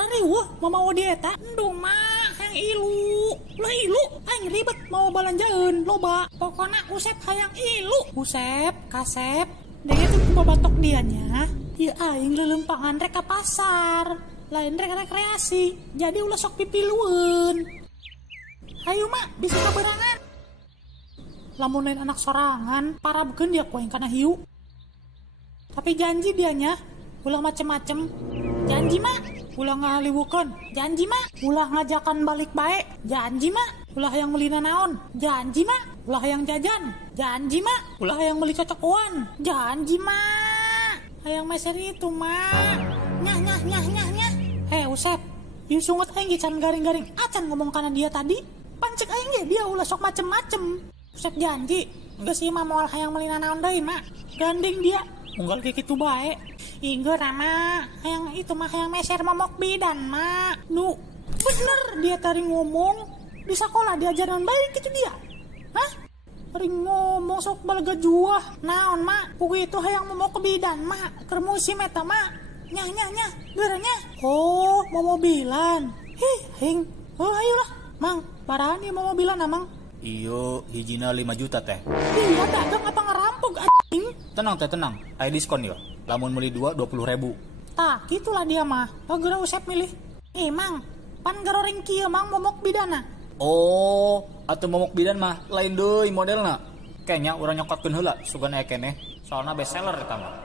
Rariwah mau dieta endung mah hayang ilu. Ulah ilu aing ribet mau balanjaeun loba. Pokona Usep hayang ilu. Usep, Kasep, dege tuh babatok dianya. Ieu aing leuleumpangan rek ka pasar. Lain rek rekreasi. Jadi ulah sok pipilueun. Hayu mak bisa kaberangan. Lamun lain anak sorangan, parabkeun dia kuaing kana hiu. Tapi janji dianya, ulah macem-macem. Janji mak, ulah ngahaliwukeun. Janji mak, ulah ngajakan balik bae. Janji mak, ulah yang melina naon. Janji mak, ulah yang jajan. Janji mak, ulah yang beli cocokuan. Janji mak, hayang meser itu mak. Nyah. Usep, ieu sungut aing ge can garing-garing acan ngomong kana dia tadi. Pancek aing ge dia ulah sok macem-macem. Usep janji, geus ieu mah moal hayang melina naon deui mak. Gandeng dia, unggal ge kitu bae. Ingger mah, hayang itu mah hayang meser momok bidan mak. Nu, bener dia tadi ngomong di sekolah diajaran baik itu dia. Hah? Ring ngomong sok balaga juah. Naon mak? Pugu itu hayang momok bidan mak. Keur musim eta mak. Nyah, geuranya. Oh, mau mobilan. Hing. Oh, ayolah. Mang, parahan ieu mau mobilan amang. Iyo, hijina 5 juta teh. Iya dagang apa ngerampok anjing? Tenang. Aya diskon yo. Lamun meuli 2 20.000. Tah, gitulah dia mah. Geura Usep milih. Mang, pan garoring kieu mang momok bidana. Oh, atuh momok bidan mah lain deui modelna. Kayaknya urang nyokotkeun heula sugan aya keneh. Soalna best seller eta mah.